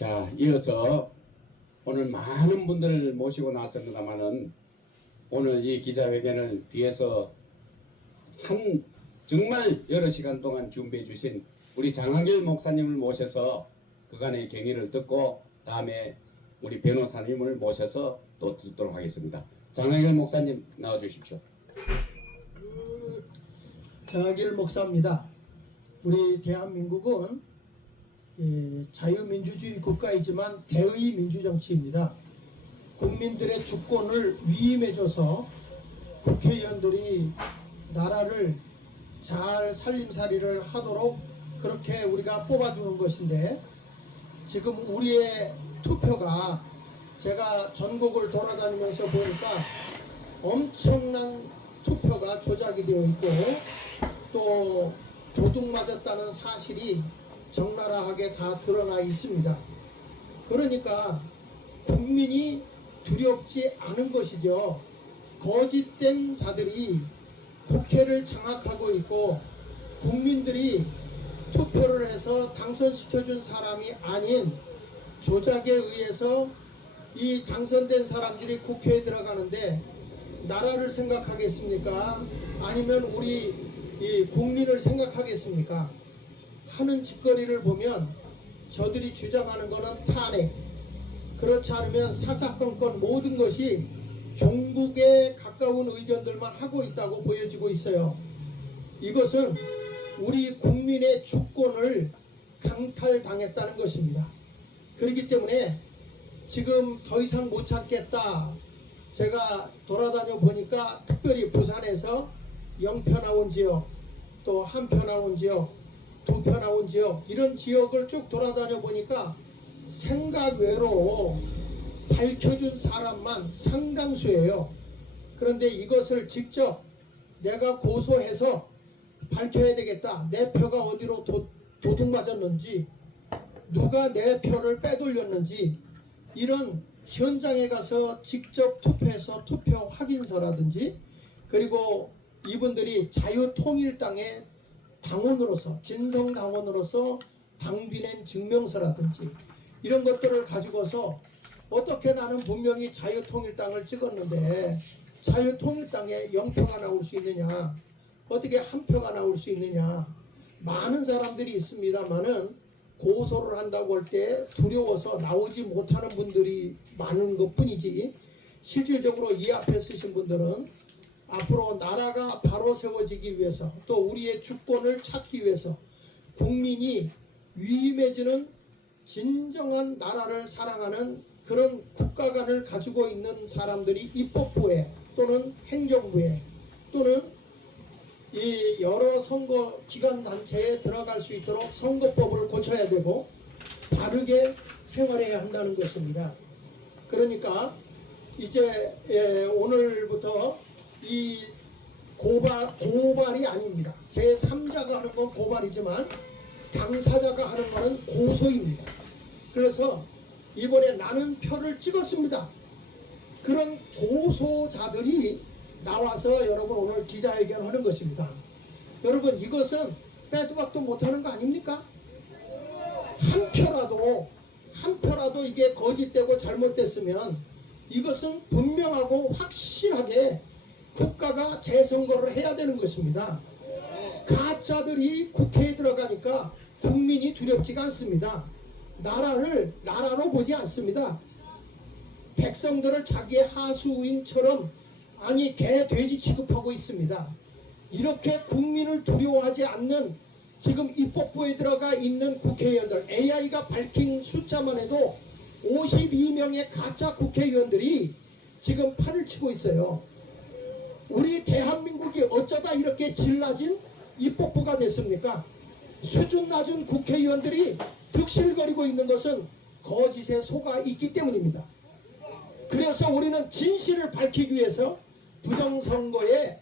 자, 이어서 오늘 많은 분들을 모시고 나왔습니다만은 오늘 이 기자회견을 뒤에서 정말 여러 시간 동안 준비해 주신 우리 장한길 목사님을 모셔서 그간의 경위를 듣고 다음에 우리 변호사님을 모셔서 또 듣도록 하겠습니다. 장한길 목사님 나와 주십시오. 장한길 목사입니다. 우리 대한민국은 자유민주주의 국가이지만 대의 민주정치입니다. 국민들의 주권을 위임해줘서 국회의원들이 나라를 잘 살림살이를 하도록 그렇게 우리가 뽑아주는 것인데, 지금 우리의 투표가 제가 전국을 돌아다니면서 보니까 엄청난 투표가 조작이 되어 있고 또 도둑 맞았다는 사실이 적나라하게 다 드러나 있습니다. 그러니까 국민이 두렵지 않은 것이죠. 거짓된 자들이 국회를 장악하고 있고 국민들이 투표를 해서 당선시켜준 사람이 아닌 조작에 의해서 이 당선된 사람들이 국회에 들어가는데 나라를 생각하겠습니까? 아니면 우리 이 국민을 생각하겠습니까? 하는 짓거리를 보면 저들이 주장하는 것은 탄핵, 그렇지 않으면 사사건건 모든 것이 종북에 가까운 의견들만 하고 있다고 보여지고 있어요. 이것은 우리 국민의 주권을 강탈당했다는 것입니다. 그렇기 때문에 지금 더 이상 못 참겠다. 제가 돌아다녀 보니까 특별히 부산에서 0표 나온 지역, 또 1표 나온 지역, 2표 나온 지역, 이런 지역을 쭉 돌아다녀 보니까 생각 외로 밝혀준 사람만 상당수예요. 그런데 이것을 직접 내가 고소해서 밝혀야 되겠다. 내 표가 어디로 도둑 맞았는지, 누가 내 표를 빼돌렸는지, 이런 현장에 가서 직접 투표해서 투표 확인서라든지, 그리고 이분들이 자유통일당의 당원으로서, 진성당원으로서 당비낸 증명서라든지 이런 것들을 가지고서 어떻게 나는 분명히 자유통일당을 찍었는데 자유통일당에 0표가 나올 수 있느냐, 어떻게 1표가 나올 수 있느냐. 많은 사람들이 있습니다만은 고소를 한다고 할 때 두려워서 나오지 못하는 분들이 많은 것 뿐이지, 실질적으로 이 앞에 쓰신 분들은 앞으로 나라가 바로 세워지기 위해서, 또 우리의 주권을 찾기 위해서 국민이 위임해지는 진정한 나라를 사랑하는 그런 국가관을 가지고 있는 사람들이 입법부에 또는 행정부에 또는 이 여러 선거 기관 단체에 들어갈 수 있도록 선거법을 고쳐야 되고 바르게 생활해야 한다는 것입니다. 그러니까 이제 오늘부터 이 고발이 아닙니다. 제3자가 하는 건 고발이지만 당사자가 하는 것은 고소입니다. 그래서 이번에 나는 표를 찍었습니다. 그런 고소자들이 나와서 여러분 오늘 기자회견을 하는 것입니다. 여러분, 이것은 빼도 박도 못하는 거 아닙니까? 한 표라도 이게 거짓되고 잘못됐으면 이것은 분명하고 확실하게 국가가 재선거를 해야 되는 것입니다. 가짜들이 국회에 들어가니까 국민이 두렵지가 않습니다. 나라를 나라로 보지 않습니다. 백성들을 자기의 하수인처럼, 아니 개 돼지 취급하고 있습니다. 이렇게 국민을 두려워하지 않는 지금 입법부에 들어가 있는 국회의원들, AI가 밝힌 숫자만 해도 52명의 가짜 국회의원들이 지금 판을 치고 있어요. 우리 대한민국이 어쩌다 이렇게 질 낮은 입법부가 됐습니까? 수준 낮은 국회의원들이 득실거리고 있는 것은 거짓에 속아 있기 때문입니다. 그래서 우리는 진실을 밝히기 위해서 부정선거에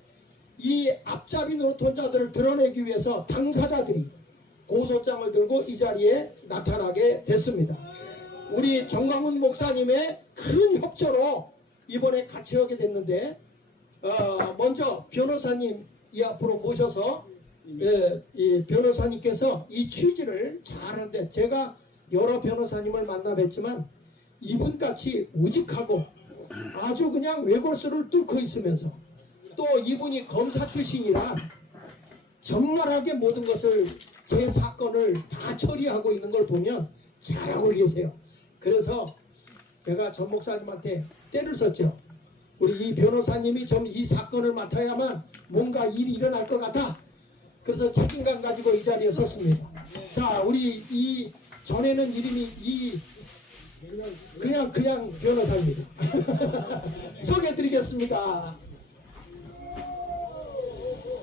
이 앞잡이 노릇자들을 드러내기 위해서 당사자들이 고소장을 들고 이 자리에 나타나게 됐습니다. 우리 정광훈 목사님의 큰 협조로 이번에 같이 하게 됐는데, 먼저 변호사님 이 앞으로 모셔서 이 변호사님께서 이 취지를 잘 하는데, 제가 여러 변호사님을 만나 뵀지만 이분같이 우직하고 아주 그냥 외골수를 뚫고 있으면서 또 이분이 검사 출신이라 적나라하게 모든 것을 제 사건을 다 처리하고 있는 걸 보면 잘하고 계세요. 그래서 제가 전 목사님한테 때를 썼죠. 우리 이 변호사님이 좀 이 사건을 맡아야만 뭔가 일이 일어날 것 같아. 그래서 책임감 가지고 이 자리에 섰습니다. 자, 우리 이 전에는 이름이 이 그냥 변호사입니다. 소개해드리겠습니다.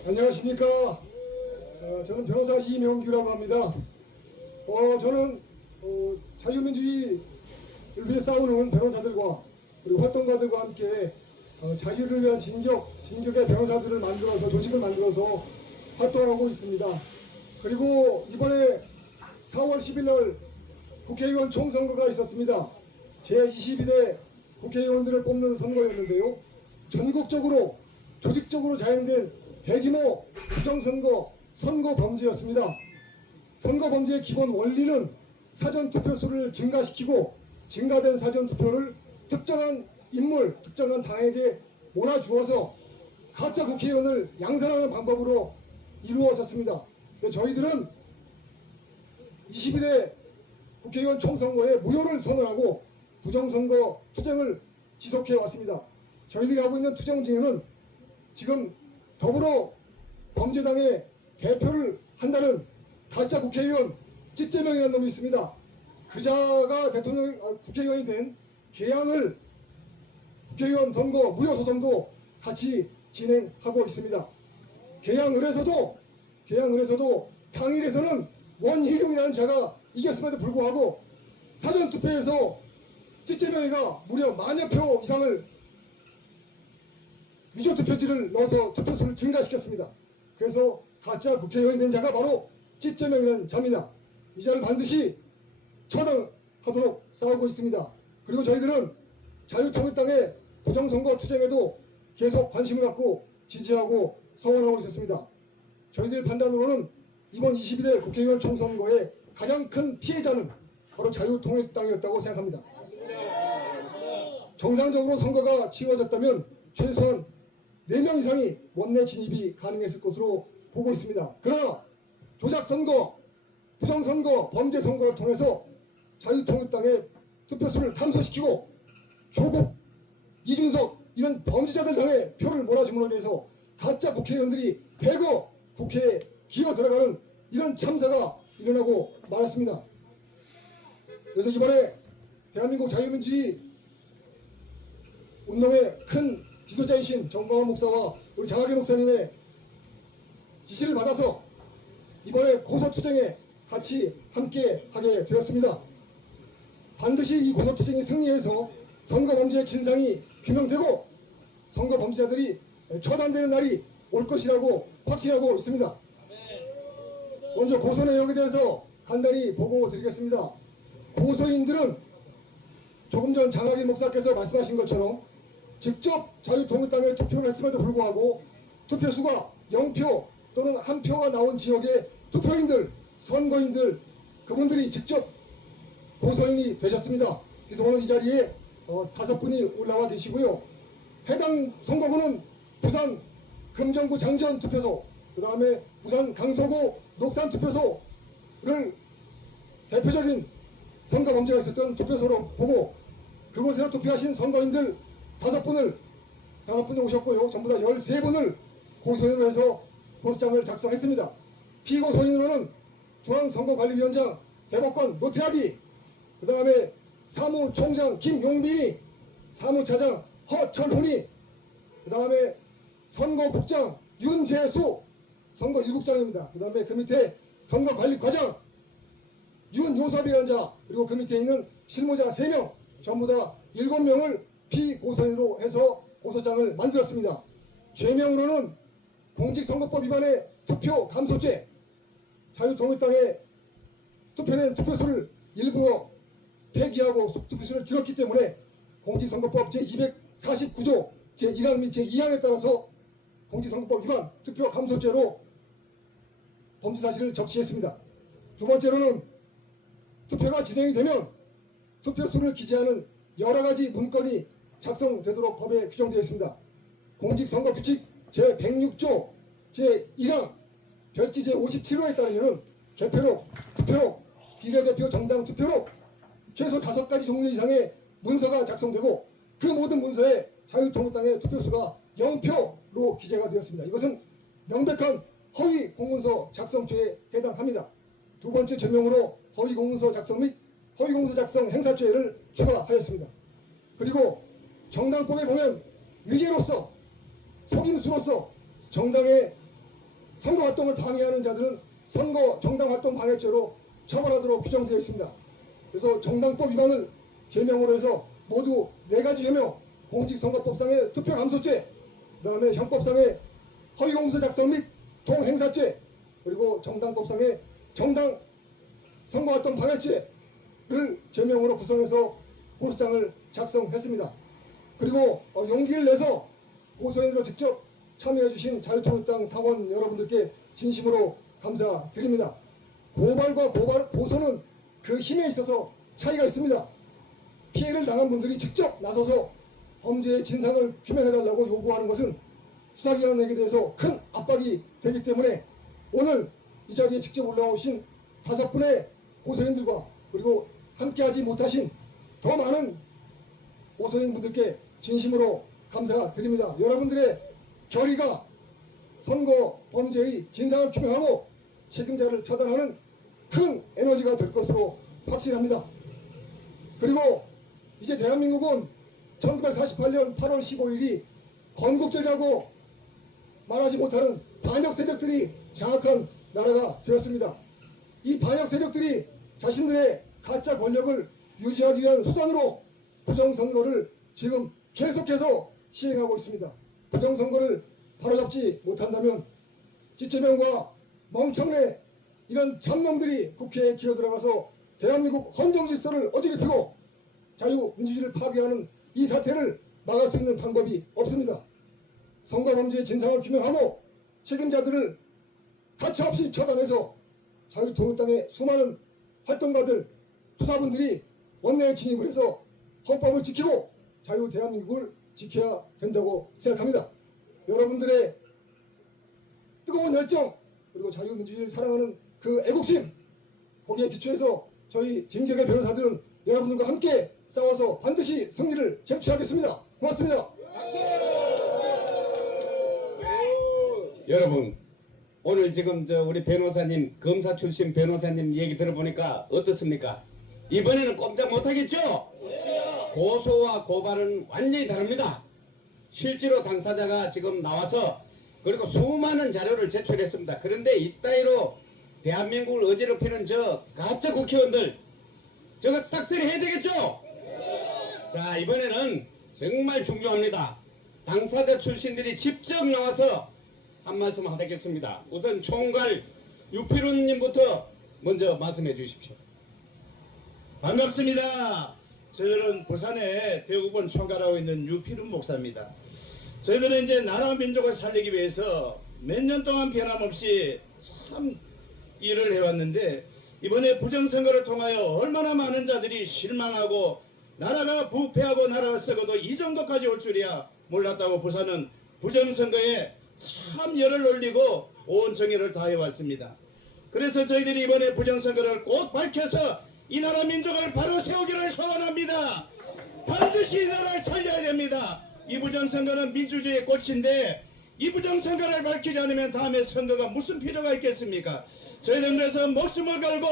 안녕하십니까. 저는 변호사 이명규라고 합니다. 저는 자유민주주의를 위해 싸우는 변호사들과 우리 활동가들과 함께 자유를 위한 진격의 변호사들을 만들어서 조직을 만들어서 활동하고 있습니다. 그리고 이번에 4월 10일 날 국회의원 총선거가 있었습니다. 제22대 국회의원들을 뽑는 선거였는데요. 전국적으로 조직적으로 자행된 대규모 부정선거, 선거 범죄였습니다. 선거 범죄의 기본 원리는 사전투표수를 증가시키고 증가된 사전투표를 특정한 인물, 특정한 당에게 몰아주어서 가짜 국회의원을 양산하는 방법으로 이루어졌습니다. 저희들은 22대 국회의원 총선거에 무효를 선언하고 부정선거 투쟁을 지속해 왔습니다. 저희들이 하고 있는 투쟁 중에는 지금 더불어 범죄당의 대표를 한다는 가짜 국회의원 찌재명이라는 놈이 있습니다. 그자가 국회의원이 된 계양을 국회의원 선거 무효 소송도 같이 진행하고 있습니다. 계양을에서도 당일에서는 원희룡이라는 자가 이겼음에도 불구하고 사전투표에서 찌재명이가 무려 10,000여 표 이상을 위조투표지를 넣어서 투표수를 증가시켰습니다. 그래서 가짜 국회의원이 된 자가 바로 찌재명이라는 자입니다. 이 자를 반드시 처단하도록 싸우고 있습니다. 그리고 저희들은 자유통일당의 부정선거 투쟁에도 계속 관심을 갖고 지지하고 성원하고 있었습니다. 저희들 판단으로는 이번 22대 국회의원 총선거의 가장 큰 피해자는 바로 자유통일당이었다고 생각합니다. 정상적으로 선거가 치러졌다면 최소한 4명 이상이 원내 진입이 가능했을 것으로 보고 있습니다. 그러나 조작선거, 부정선거, 범죄선거를 통해서 자유통일당의 투표수를 감소시키고 조국, 이준석 이런 범죄자들 향해 표를 몰아줌으로 인해서 가짜 국회의원들이 대거 국회에 기어 들어가는 이런 참사가 일어나고 말았습니다. 그래서 이번에 대한민국 자유민주주의 운동의 큰 지도자이신 정광훈 목사와 우리 장학일 목사님의 지시를 받아서 이번에 고소투쟁에 같이 함께 하게 되었습니다. 반드시 이 고소투쟁이 승리해서 선거범죄의 진상이 규명되고 선거범죄자들이 처단되는 날이 올 것이라고 확신하고 있습니다. 먼저 고소 내용에 대해서 간단히 보고 드리겠습니다. 고소인들은 조금 전 장학일 목사께서 말씀하신 것처럼 직접 자유통일당에 투표를 했음에도 불구하고 투표수가 0표 또는 1표가 나온 지역의 투표인들, 선거인들 그분들이 직접 고소인이 되셨습니다. 그래서 오늘 이 자리에 5분이 올라와 계시고요. 해당 선거구는 부산 금정구 장전 투표소, 그 다음에 부산 강서구 녹산 투표소를 대표적인 선거 범죄가 있었던 투표소로 보고 그곳에서 투표하신 선거인들 5분이 오셨고요. 전부 다 13분을 고소인으로 해서 고소장을 작성했습니다. 피고소인으로는 중앙선거관리위원장 대법관 노태학이, 그 다음에 사무총장 김용빈이, 사무차장 허철훈이, 그 다음에 선거국장 윤재수, 선거 1국장입니다. 그 다음에 그 밑에 선거관리과장 윤요섭이라는 자, 그리고 그 밑에 있는 실무자 3명, 전부 다 7명을 피고소인으로 해서 고소장을 만들었습니다. 죄명으로는 공직선거법 위반의 투표 감소죄, 자유통일당에 투표된 투표수를 일부러 폐기하고 투표수를 줄였기 때문에 공직선거법 제249조 제1항 및 제2항에 따라서 공직선거법 위반 투표 감소죄로 범죄 사실을 적시했습니다. 두 번째로는 투표가 진행이 되면 투표수를 기재하는 여러 가지 문건이 작성되도록 법에 규정되어 있습니다. 공직선거규칙 제106조 제1항 별지 제57호에 따르면 개표록, 투표록, 비례대표 정당 투표록 최소 5가지 종류 이상의 문서가 작성되고 그 모든 문서에 자유통일당의 투표수가 0표로 기재가 되었습니다. 이것은 명백한 허위 공문서 작성죄에 해당합니다. 두 번째 죄명으로 허위 공문서 작성 및 허위 공문서 작성 행사죄를 추가하였습니다. 그리고 정당법에 보면 위계로서 속임수로서 정당의 선거활동을 방해하는 자들은 선거 정당활동 방해죄로 처벌하도록 규정되어 있습니다. 그래서 정당법 위반을 죄명으로 해서 모두 4가지 죄명, 공직선거법상의 투표감소죄, 그 다음에 형법상의 허위공문서 작성 및 동행사죄, 그리고 정당법상의 정당 선거활동 방해죄를 죄명으로 구성해서 고소장을 작성했습니다. 그리고 용기를 내서 고소인으로 직접 참여해주신 자유통일당 당원 여러분들께 진심으로 감사드립니다. 고발과 고소는 그 힘에 있어서 차이가 있습니다. 피해를 당한 분들이 직접 나서서 범죄의 진상을 규명해달라고 요구하는 것은 수사기관에게 대해서 큰 압박이 되기 때문에 오늘 이 자리에 직접 올라오신 5분의 고소인들과 그리고 함께하지 못하신 더 많은 고소인분들께 진심으로 감사드립니다. 여러분들의 결의가 선거 범죄의 진상을 규명하고 책임자를 처단하는 큰 에너지가 될 것으로 확신합니다. 그리고 이제 대한민국은 1948년 8월 15일이 건국절이라고 말하지 못하는 반역 세력들이 장악한 나라가 되었습니다. 이 반역 세력들이 자신들의 가짜 권력을 유지하기 위한 수단으로 부정선거를 지금 계속해서 시행하고 있습니다. 부정선거를 바로잡지 못한다면 지체명과 멍청내 이런 잡놈들이 국회에 기어들어가서 대한민국 헌정질서를 어지럽히고 자유민주주의를 파괴하는 이 사태를 막을 수 있는 방법이 없습니다. 선거범죄의 진상을 규명하고 책임자들을 가차없이 처단해서 자유통일당의 수많은 활동가들, 투사분들이 원내에 진입을 해서 헌법을 지키고 자유 대한민국을 지켜야 된다고 생각합니다. 여러분들의 뜨거운 열정 그리고 자유민주주의를 사랑하는 그 애국심 거기에 기초해서 저희 진격의 변호사들은 여러분들과 함께 싸워서 반드시 승리를 쟁취하겠습니다. 고맙습니다. 여러분 오늘 지금 우리 변호사님 검사 출신 변호사님 얘기 들어보니까 어떻습니까? 이번에는 꼼짝 못하겠죠? 고소와 고발은 완전히 다릅니다. 실제로 당사자가 지금 나와서 그리고 수많은 자료를 제출했습니다. 그런데 이따위로 대한민국을 어지럽히는 저 가짜 국회의원들 저거 싹쓸이 해야 되겠죠? 자, 이번에는 정말 중요합니다. 당사자 출신들이 직접 나와서 한 말씀 하겠습니다. 우선 총괄 유필훈님부터 먼저 말씀해 주십시오. 반갑습니다. 저희는 부산에 대구본 총괄하고 있는 유필훈 목사입니다. 저희들은 이제 나라 민족을 살리기 위해서 몇 년 동안 변함없이 참 일을 해왔는데 이번에 부정선거를 통하여 얼마나 많은 자들이 실망하고 나라가 부패하고 나라가 썩어도 이 정도까지 올 줄이야 몰랐다고 부산은 부정선거에 참 열을 올리고 온 정의를 다해왔습니다. 그래서 저희들이 이번에 부정선거를 꼭 밝혀서 이 나라 민족을 바로 세우기를 소원합니다. 반드시 이 나라를 살려야 됩니다. 이 부정선거는 민주주의의 꽃인데 이 부정선거를 밝히지 않으면 다음에 선거가 무슨 필요가 있겠습니까? 저희들은 그래서 목숨을 걸고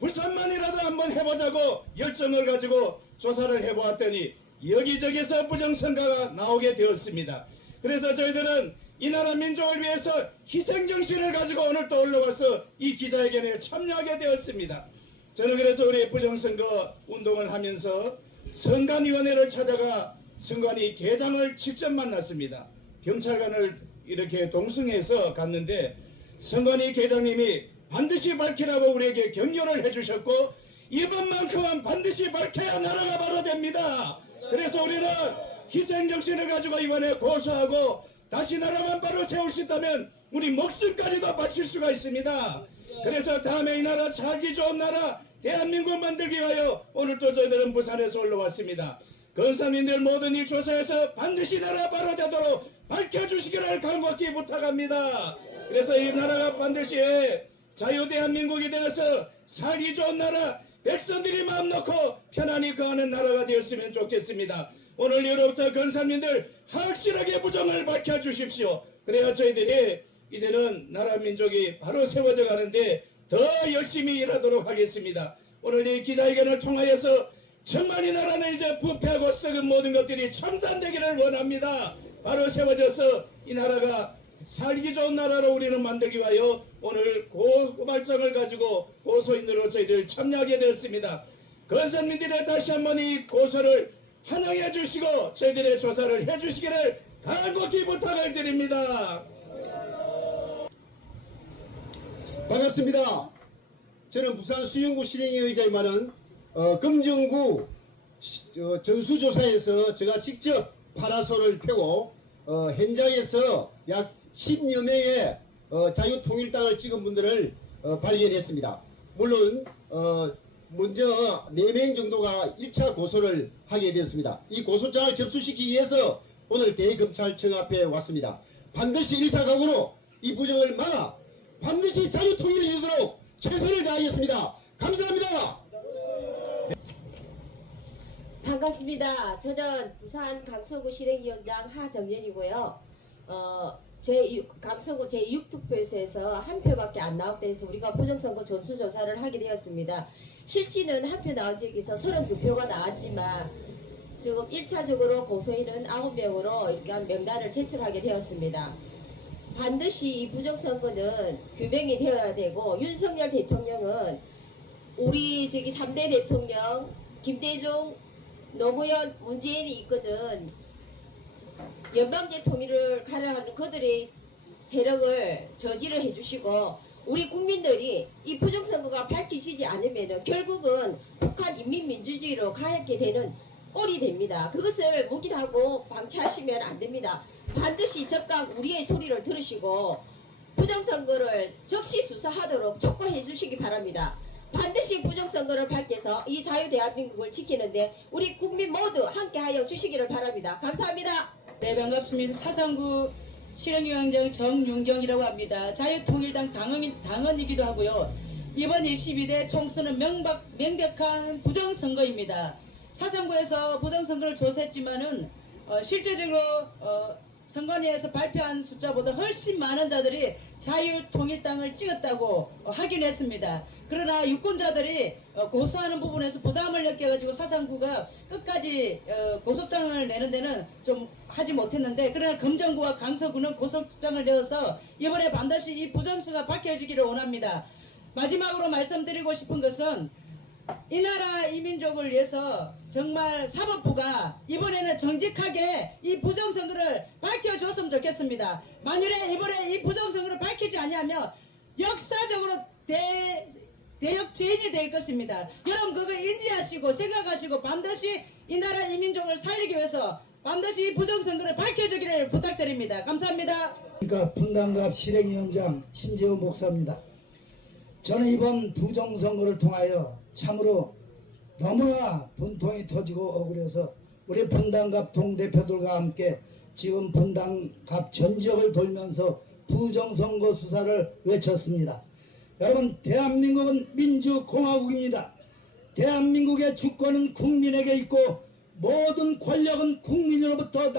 부산만이라도 한번 해보자고 열정을 가지고 조사를 해보았더니 여기저기서 부정선거가 나오게 되었습니다. 그래서 저희들은 이 나라 민족을 위해서 희생정신을 가지고 오늘 또 올라와서 이 기자회견에 참여하게 되었습니다. 저는 그래서 우리 부정선거 운동을 하면서 선관위원회를 찾아가 선관위 계장을 직접 만났습니다. 경찰관을 이렇게 동승해서 갔는데 선관위 계장님이 반드시 밝히라고 우리에게 격려를 해주셨고 이번만큼은 반드시 밝혀야 나라가 바로 됩니다. 그래서 우리는 희생정신을 가지고 이번에 고소하고 다시 나라만 바로 세울 수 있다면 우리 목숨까지도 바칠 수가 있습니다. 그래서 다음에 이 나라 살기 좋은 나라 대한민국 만들기 위하여 오늘 또 저희들은 부산에서 올라왔습니다. 건사님들 모든 이 조사에서 반드시 나라 바로 되도록 밝혀주시기를 간곡히 부탁합니다. 그래서 이 나라가 반드시 자유 대한민국이 되어서 살기 좋은 나라, 백성들이 마음 놓고 편안히 거하는 나라가 되었으면 좋겠습니다. 오늘 이후로부터 건사님들 확실하게 부정을 밝혀주십시오. 그래야 저희들이 이제는 나라 민족이 바로 세워져 가는데 더 열심히 일하도록 하겠습니다. 오늘 이 기자회견을 통하여서 정말 이 나라는 이제 부패하고 썩은 모든 것들이 청산되기를 원합니다. 바로 세워져서 이 나라가 살기 좋은 나라로 우리는 만들기 위하여 오늘 고발장을 가지고 고소인으로 저희들 참여하게 되었습니다. 건선민들의 다시 한번 이 고소를 환영해 주시고 저희들의 조사를 해 주시기를 간곡히 부탁을 드립니다. 반갑습니다. 저는 부산 수영구 실행위원장이마는 금정구 전수조사에서 제가 직접 파라솔을 펴고 현장에서 약 10여 명의 자유통일당을 찍은 분들을 발견했습니다. 물론 먼저 4명 정도가 1차 고소를 하게 되었습니다. 이 고소장을 접수시키기 위해서 오늘 대검찰청 앞에 왔습니다. 반드시 일사각오로 이 부정을 막아 반드시 자유통일을 이루도록 최선을 다하겠습니다. 감사합니다. 반갑습니다. 저는 부산 강서구 실행위원장 하정연이고요. 강서구 제6투표소에서 한 표밖에 안 나왔다 해서 우리가 부정선거 전수조사를 하게 되었습니다. 실지는 한 표 나온 적이 있어 32표가 나왔지만 지금 1차적으로 고소인은 9명으로 일단 명단을 제출하게 되었습니다. 반드시 이 부정선거는 규명이 되어야 되고 윤석열 대통령은 우리 3대 대통령 김대중 노무현 문재인이 이끄는 연방제 통일을 가려하는 그들의 세력을 저지를 해주시고 우리 국민들이 이 부정선거가 밝혀지지 않으면 결국은 북한 인민민주주의로 가게 되는 꼴이 됩니다. 그것을 묵인하고 방치하시면 안 됩니다. 반드시 적각 우리의 소리를 들으시고 부정선거를 적시 수사하도록 촉구해 주시기 바랍니다. 반드시 부정선거를 밝혀서 이 자유대한민국을 지키는데 우리 국민 모두 함께하여 주시기를 바랍니다. 감사합니다. 네, 반갑습니다. 사상구 실행위원장 정윤경이라고 합니다. 자유통일당 당원이기도 하고요. 이번 22대 총선은 명백한 부정선거입니다. 사상구에서 부정선거를 조사했지만은 실제적으로 선관위에서 발표한 숫자보다 훨씬 많은 자들이 자유통일당을 찍었다고 확인했습니다. 그러나 유권자들이 고소하는 부분에서 부담을 느껴가지고 사상구가 끝까지 고소장을 내는 데는 좀 하지 못했는데, 그러나 금정구와 강서구는 고소장을 내어서 이번에 반드시 이 부정수가 밝혀지기를 원합니다. 마지막으로 말씀드리고 싶은 것은 이 나라 이 민족을 위해서 정말 사법부가 이번에는 정직하게 이 부정선거를 밝혀줬으면 좋겠습니다. 만일에 이번에 이 부정선거를 밝히지 아니하면 역사적으로 대역죄인이 될 것입니다. 여러분 그거 인지하시고 생각하시고 반드시 이 나라 이 민족을 살리기 위해서 반드시 이 부정선거를 밝혀주기를 부탁드립니다. 감사합니다. 그러니까 분당갑 실행위원장 신재호 목사입니다. 저는 이번 부정선거를 통하여 참으로 너무나 분통이 터지고 억울해서 우리 분당갑 동대표들과 함께 지금 분당갑 전 지역을 돌면서 부정선거 수사를 외쳤습니다. 여러분, 대한민국은 민주공화국입니다. 대한민국의 주권은 국민에게 있고 모든 권력은 국민으로부터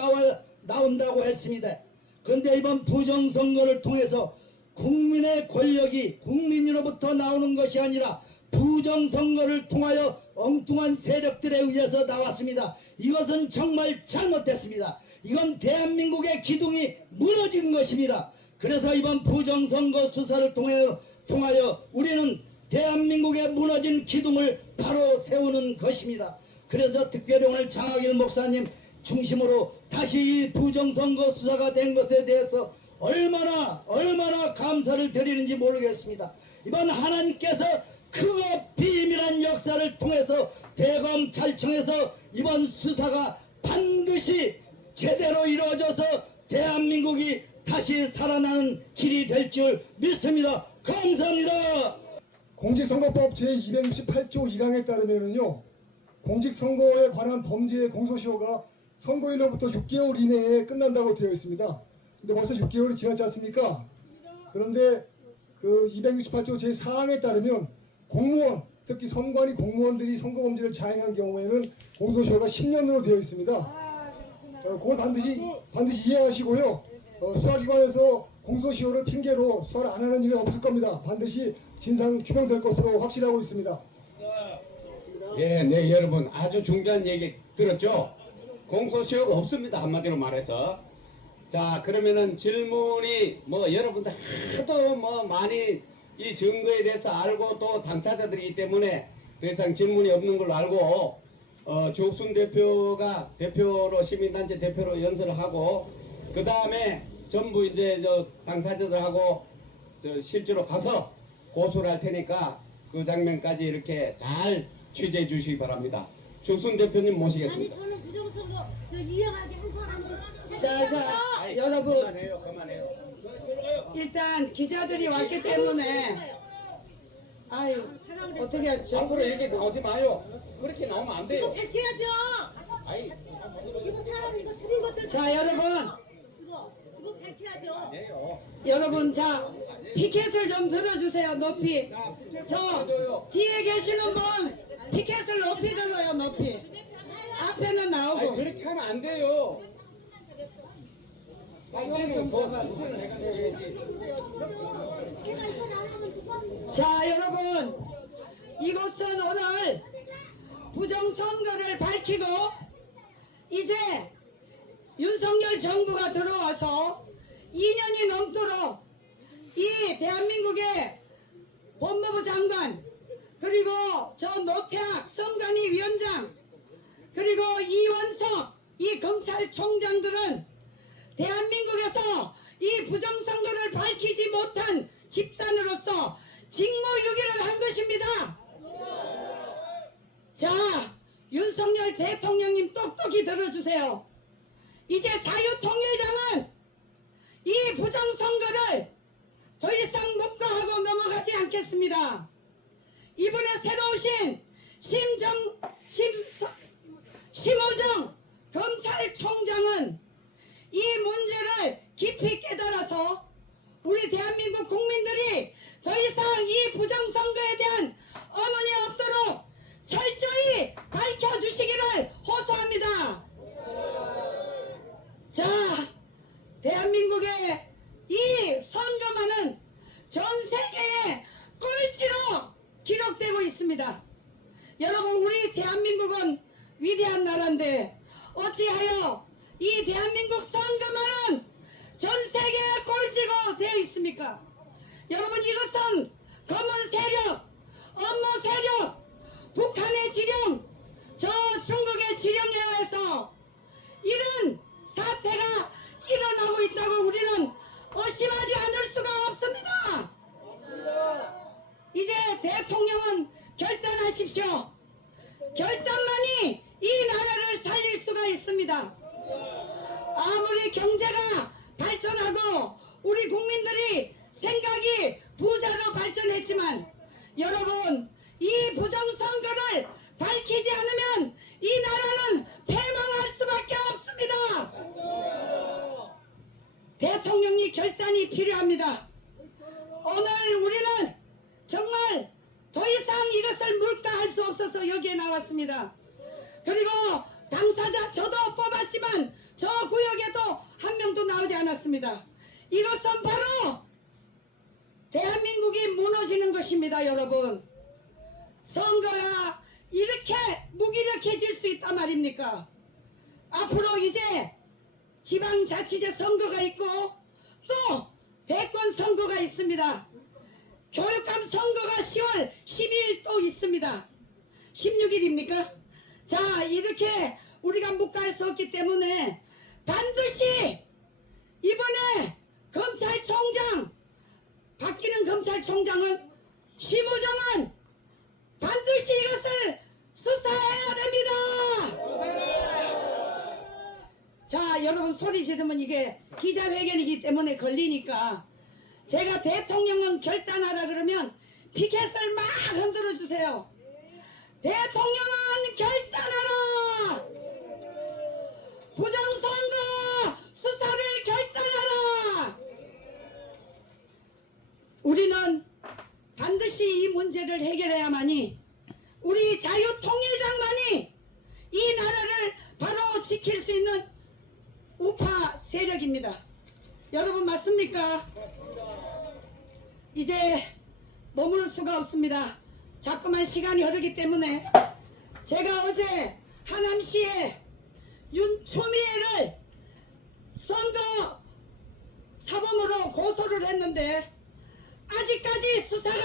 나온다고 했습니다. 그런데 이번 부정선거를 통해서 국민의 권력이 국민으로부터 나오는 것이 아니라 부정선거를 통하여 엉뚱한 세력들에 의해서 나왔습니다. 이것은 정말 잘못됐습니다. 이건 대한민국의 기둥이 무너진 것입니다. 그래서 이번 부정선거 수사를 통하여 우리는 대한민국의 무너진 기둥을 바로 세우는 것입니다. 그래서 특별히 오늘 장학일 목사님 중심으로 다시 이 부정선거 수사가 된 것에 대해서 얼마나 감사를 드리는지 모르겠습니다. 이번 하나님께서 크고 비밀한 역사를 통해서 대검찰청에서 이번 수사가 반드시 제대로 이루어져서 대한민국이 다시 살아나는 길이 될 줄 믿습니다. 감사합니다. 공직선거법 제268조 1항에 따르면은요, 공직선거에 관한 범죄의 공소시효가 선거일로부터 6개월 이내에 끝난다고 되어 있습니다. 근데 벌써 6개월이 지났지 않습니까? 그런데 그 268조 제4항에 따르면 공무원, 특히 선관위 공무원들이 선거범죄를 자행한 경우에는 공소시효가 10년으로 되어 있습니다. 그걸 반드시 이해하시고요. 수사기관에서 공소시효를 핑계로 수사를 안 하는 일은 없을 겁니다. 반드시 진상 규명될 것으로 확신하고 있습니다. 예, 네, 여러분 아주 중요한 얘기 들었죠? 공소시효가 없습니다. 한마디로 말해서. 자, 그러면은 질문이 뭐 여러분들 하도 뭐 많이 이 증거에 대해서 알고 또 당사자들이기 때문에 더 이상 질문이 없는 걸로 알고 조옥순 대표가 대표로 시민단체 대표로 연설을 하고 그 다음에 전부 이제 저 당사자들하고 저 실제로 가서 고소를 할 테니까 그 장면까지 이렇게 잘 취재해 주시기 바랍니다. 조옥순 대표님 아니 모시겠습니다. 저는 부정선거 저 이행하게 한 사람은 자, 여러분 그만해요. 일단 기자들이 왔기 때문에 아유 어떻게 하죠? 앞으로 이렇게 나오지 마요. 그렇게 나오면 안 이거 돼요. 밝혀야죠. 아이, 이거 사람 이거 틀린 것들 자, 여러분. 이거 밝혀야죠. 아니에요. 여러분 자 피켓을 좀 들어주세요. 높이. 저 뒤에 계시는 분 피켓을 높이 들어요. 높이. 앞에는 아니, 나오고. 그렇게 하면 안 돼요. 짱배는 더 부천을 해가지고 제가 이거 나가면 누가 자, 여러분 이곳은 오늘 부정선거를 밝히고 이제 윤석열 정부가 들어와서 2년이 넘도록 이 대한민국의 법무부 장관 그리고 저 노태악 선관위 위원장 그리고 이원석 이 검찰총장들은 대한민국에서 이 부정선거를 밝히지 못한 집단으로서 직무유기를 한 것입니다. 자, 윤석열 대통령님 똑똑히 들어주세요. 이제 자유통일당은 이 부정선거를 더 이상 묵과하고 넘어가지 않겠습니다. 이번에 새로 오신 심호정 검찰총장은 이 문제를 깊이 깨달아서 우리 대한민국 국민들이 더 이상 이 부정선거에 대한 어머니 없도록 철저히 밝혀주시기를 호소합니다. 자, 대한민국의 이 선거만은 전 세계의 꼴찌로 기록되고 있습니다. 여러분, 우리 대한민국은 위대한 나라인데 어찌하여 이 대한민국 선거만은 전 세계의 꼴찌로 되어 있습니까? 여러분, 이것은 검은 세력, 업무 세력, 북한의 지령, 저 중국의 지령에 의해서 이런 사태가 일어나고 있다고 우리는 의심하지 않을 수가 없습니다. 이제 대통령은 결단하십시오. 결단만이 이 나라를 살릴 수가 있습니다. 아무리 경제가 발전하고 우리 국민들이 생각이 부자로 발전했지만 여러분, 이 부정선거를 밝히지 않으면 이 나라는 패망할 수밖에 없습니다. 대통령이 결단이 필요합니다. 오늘 우리는 정말 더 이상 이것을 묵과할 수 없어서 여기에 나왔습니다. 그리고 당사자 저도 뽑았지만 저 구역에도 한 명도 나오지 않았습니다. 이것은 바로 대한민국이 무너지는 것입니다. 여러분, 선거가 이렇게 무기력해질 수 있단 말입니까? 앞으로 이제 지방자치제 선거가 있고 또 대권 선거가 있습니다. 교육감 선거가 10월 12일 또 있습니다. 16일입니까? 자, 이렇게 우리가 묵과할 수 없기 때문에 반드시 이번에 검찰총장 바뀌는 검찰총장은 심우정은 반드시 이것을 수사해야 됩니다. 자, 여러분 소리 지르면 이게 기자회견이기 때문에 걸리니까 제가 대통령은 결단하라 그러면 피켓을 막 흔들어 주세요. 대통령은 결단하라. 부정선거 수사를 결단하라. 우리는 반드시 이 문제를 해결해야만이 우리 자유통일당만이 이 나라를 바로 지킬 수 있는 우파 세력입니다. 여러분 맞습니까? 이제 머무를 수가 없습니다. 자꾸만 시간이 흐르기 때문에 제가 어제 하남시에 윤추미애를 선거 사범으로 고소를 했는데 아직까지 수사가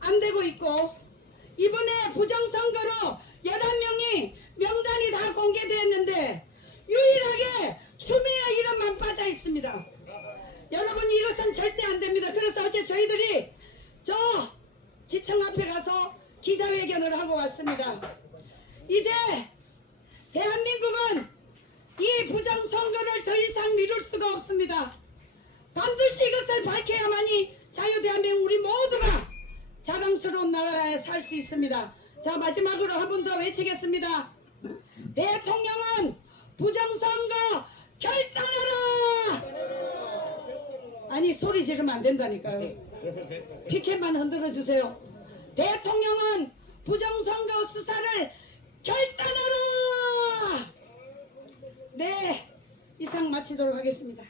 안 되고 있고 이번에 부정선거로 11명이 명단이 다 공개되었는데 유일하게 추미애 이름만 빠져 있습니다. 여러분 이것은 절대 안 됩니다. 그래서 어제 저희들이 저 지청 앞에 가서 기자회견을 하고 왔습니다. 이제 대한민국은 이 부정선거를 더 이상 미룰 수가 없습니다. 반드시 이것을 밝혀야만이 자유대한민국 우리 모두가 자랑스러운 나라에 살 수 있습니다. 자 마지막으로 한 번 더 외치겠습니다. 대통령은 부정선거 결단하라. 아니 소리 지르면 안 된다니까요. 피켓만 흔들어 주세요. 대통령은 부정선거 수사를 결단하라. 네 이상 마치도록 하겠습니다.